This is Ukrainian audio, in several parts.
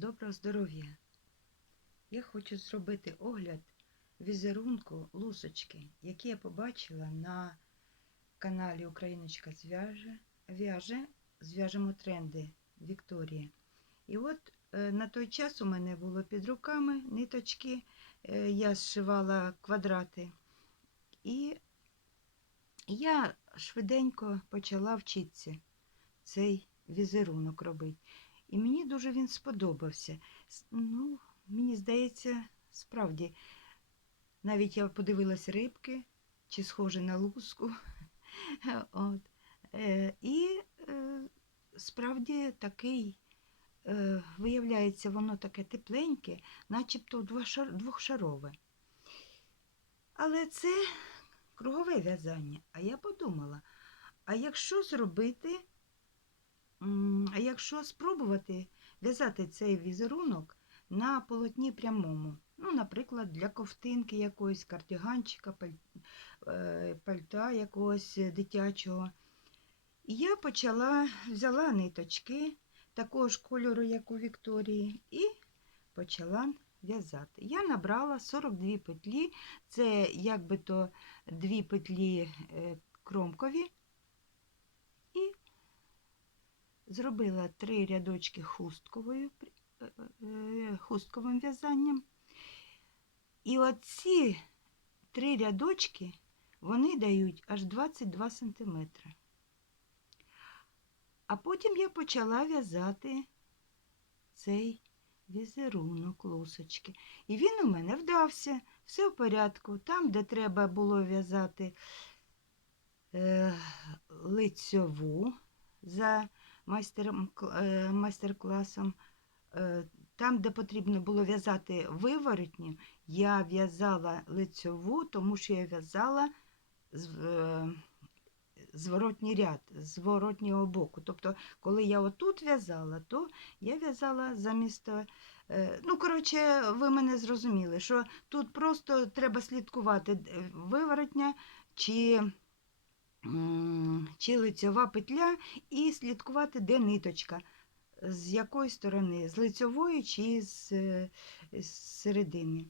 Доброго здоров'я! Я хочу зробити огляд візерунку лусочки, який я побачила на каналі Україночка зв'яже, в'яже, зв'яжемо тренди Вікторії. І от е, на той час у мене було під руками ниточки, е, я зшивала квадрати. І я швиденько почала вчитися цей візерунок робити. І мені дуже він сподобався. Ну, мені здається, справді, навіть я подивилась рибки, чи схоже на луску. От. Е, і е, справді такий, е, виявляється, воно таке тепленьке, начебто двохшарове. Але це кругове в'язання. А я подумала, а якщо зробити А якщо спробувати в'язати цей візерунок на полотні прямому, ну, наприклад, для ковтинки якоїсь, кардиганчика, е, пальта якогось дитячого. Я почала, взяла ниточки такого ж кольору, як у Вікторії, і почала в'язати. Я набрала 42 петлі, це якби то дві петлі е, кромкові. І зробила три рядочки хустковою, при- е, е, хустковим в'язанням. І оці три рядочки вони дають аж 22 см. А потім я почала в'язати цей візерунок лусочки. І він у мене вдався. Все в порядку. Там, де треба було в'язати е, лицьову за е, майстер-класом. Е, Там, де потрібно було в'язати виворотню, я в'язала лицьову, тому що я в'язала е, зворотній ряд, зворотнього боку. Тобто, коли я отут в'язала, то я в'язала замість. е, Ну, коротше, ви мене зрозуміли, що тут просто треба слідкувати е, виворотня чи, чи лицьова петля і слідкувати, де ниточка, з якої сторони, з лицьової чи з, е, з середини.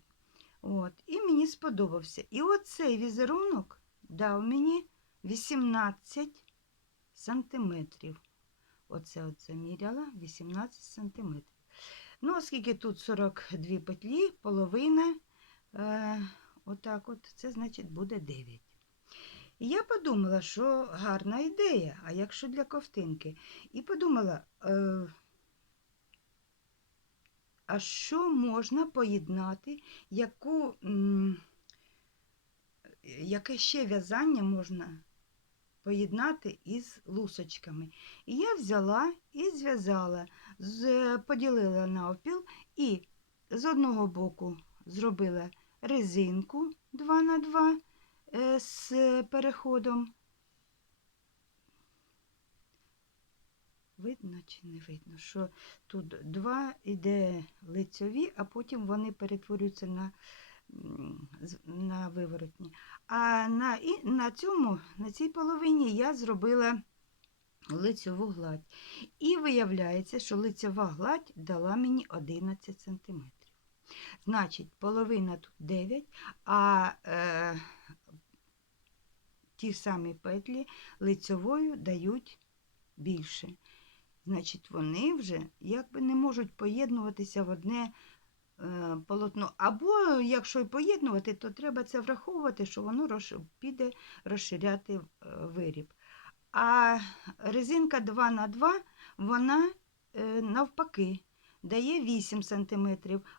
От. І мені сподобався. І оцей візерунок дав мені 18 сантиметрів. Оце от заміряла 18 сантиметрів. Ну, оскільки тут 42 петлі, половина, е, отак от, це значить буде 9. І я подумала, що гарна ідея, а якщо для ковтинки. І подумала, е, а що можна поєднати, яку, яке ще в'язання можна поєднати із лусочками. І я взяла і зв'язала, з, поділила навпіл і з одного боку зробила резинку 2 на 2 е, з переходом. Видно чи не видно, що тут два іде лицьові, а потім вони перетворюються на, на виворотні. А на, і, на цьому, на цій половині я зробила лицьову гладь. І виявляється, що лицьова гладь дала мені 11 см. Значить, половина тут 9, а е, ті самі петлі лицьовою дають більше. Значить, вони вже якби не можуть поєднуватися в одне е, полотно. Або, якщо й поєднувати, то треба це враховувати, що воно роз, піде розширяти е, виріб. А резинка 2 на 2 вона е, навпаки дає 8 см,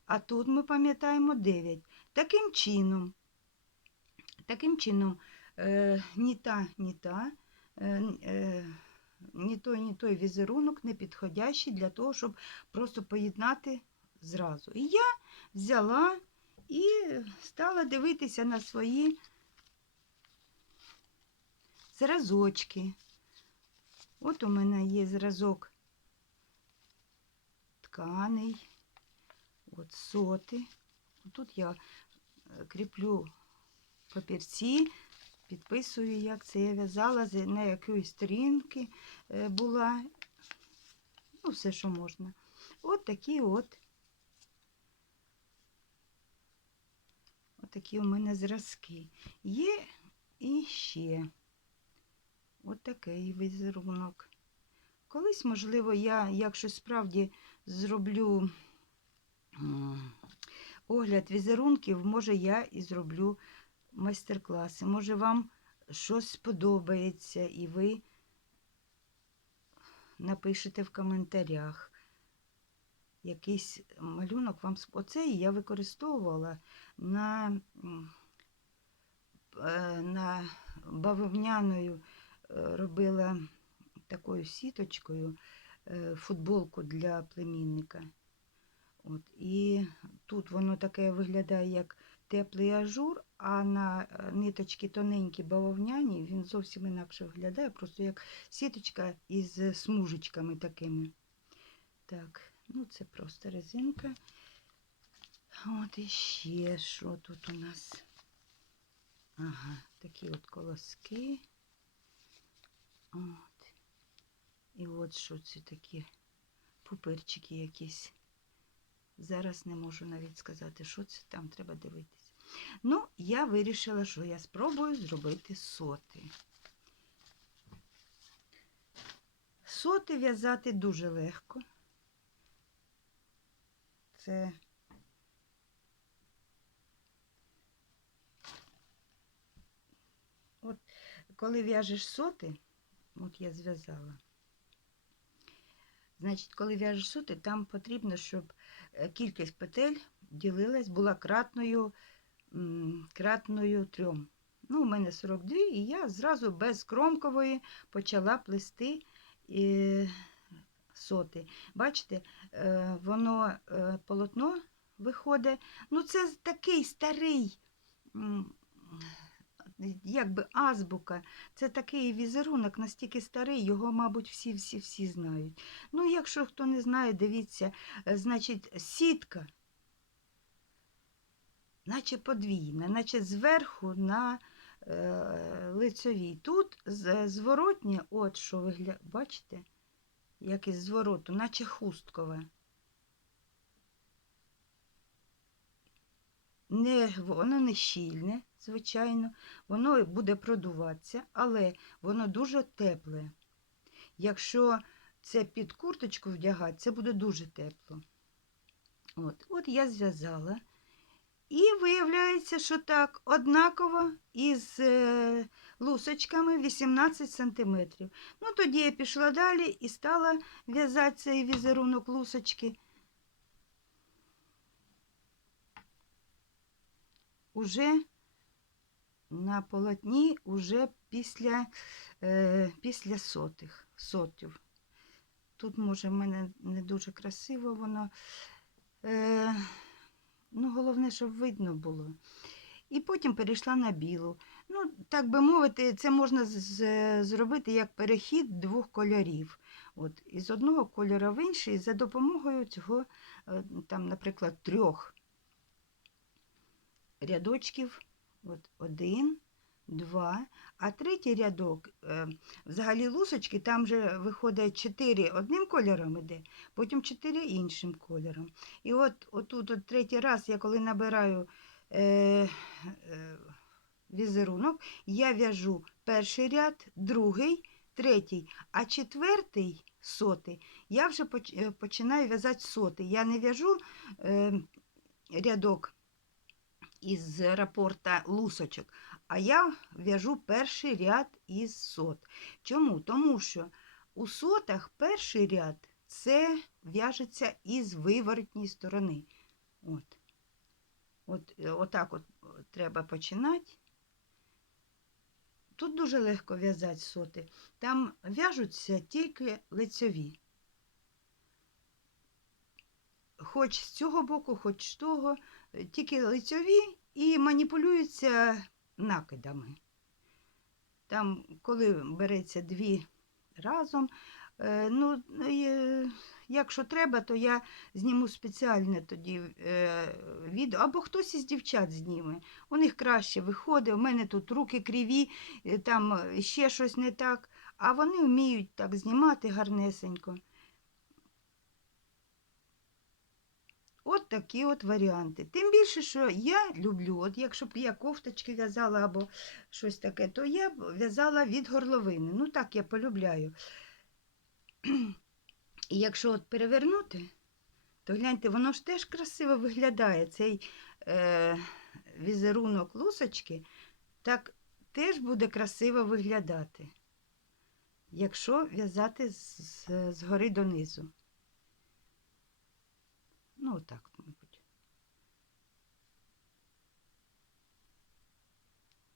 а тут ми пам'ятаємо 9. Таким чином, таким чином ні та, ні та, е, е, ні той, ні той візерунок не підходящий для того, щоб просто поєднати зразу. І я взяла і стала дивитися на свої зразочки. От у мене є зразок тканий, от соти. Тут я е, кріплю папірці, підписую, як це я в'язала, на якої сторінки е, була, ну, все, що можна. От такі от. От такі у мене зразки. Є і ще от такий візерунок. Колись, можливо, я, якщо справді зроблю огляд візерунків, може, я і зроблю майстер-класи. Може, вам щось сподобається, і ви напишете в коментарях. Якийсь малюнок вам Оцей я використовувала на, е, на бавовняною е, робила такою сіточкою е, футболку для племінника. От, і тут воно таке виглядає як теплий ажур, а на е, ниточки тоненькі бавовняні він зовсім інакше виглядає, просто як сіточка із смужечками такими. Так, ну це просто резинка. От і ще що тут у нас? Ага, такі от колоски. От. І от що це такі пупирчики якісь. Зараз не можу навіть сказати, що це там, треба дивитися. Ну, я вирішила, що я спробую зробити соти. Соти в'язати дуже легко. Це от коли в'яжеш соти, от я зв'язала. Значить, коли в'яжеш соти, там потрібно, щоб е, кількість петель ділилась, була кратною, кратною трьом. Ну, у мене 42, і я зразу без кромкової почала плести е, соти. Бачите, е, воно е, полотно виходить. Ну, це такий старий, якби азбука. Це такий візерунок, настільки старий, його, мабуть, всі-всі-всі знають. Ну, якщо хто не знає, дивіться, значить, сітка, наче подвійна, наче зверху на е, лицевій. Тут зворотнє, от що виглядає, бачите, як із звороту, наче хусткове. Не, воно не щільне, звичайно, воно буде продуватися, але воно дуже тепле. Якщо це під курточку вдягати, це буде дуже тепло. От, от я зв'язала. І виявляється, що так, однаково із е, лусочками 18 см. Ну, тоді я пішла далі і стала в'язати цей візерунок лусочки. Уже на полотні, уже після, е, після сотих, сотів. Тут, може, в мене не дуже красиво воно. Е, ну, головне, щоб видно було. І потім перейшла на білу. Ну, так би мовити, це можна зробити як перехід двох кольорів. От, із одного кольору в інший за допомогою цього, е, там, наприклад, трьох рядочків. От, один, два, а третій рядок, е, взагалі лусочки, там же виходить чотири одним кольором іде, потім чотири іншим кольором. І от отут от третій раз, я коли набираю е, е, візерунок, я в'яжу перший ряд, другий, третій, а четвертий сотий я вже е, починаю в'язати сотий. Я не в'яжу е, рядок із рапорта лусочок, а я в'яжу перший ряд із сот. Чому? Тому що у сотах перший ряд це в'яжеться із виворотньої сторони. От. От, е, отак от е, треба починати. Тут дуже легко в'язати соти. Там в'яжуться тільки лицьові. Хоч з цього боку, хоч з того, тільки лицьові і маніпулюються накидами. Там, коли береться дві разом, е, ну, якщо треба, то я зніму спеціальне тоді е, відео, або хтось із дівчат зніме. У них краще виходить, у мене тут руки криві, е, там ще щось не так, а вони вміють так знімати гарнесенько. От такі от варіанти. Тим більше, що я люблю, от якщо б я кофточки в'язала або щось таке, то я б в'язала від горловини. Ну так я полюбляю. І якщо от перевернути, то гляньте, воно ж теж красиво виглядає. Цей е, візерунок лусочки так теж буде красиво виглядати, якщо в'язати з, з, згори донизу. Ну, отак, мабуть.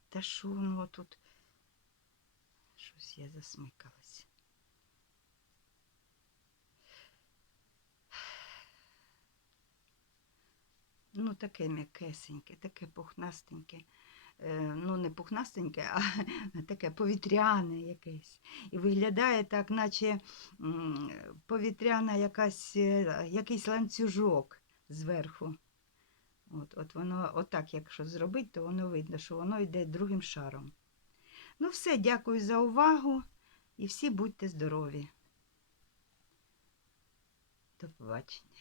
Та що воно тут? Щось я засмикалась. Ну, таке м'якесеньке, таке пухнастеньке. Е, ну, не пухнастеньке, а таке повітряне якесь. І виглядає так, наче повітряна якась, е, якийсь ланцюжок зверху. От, от воно, отак, якщо зробити, то воно видно, що воно йде другим шаром. Ну, все, дякую за увагу і всі будьте здорові. До побачення.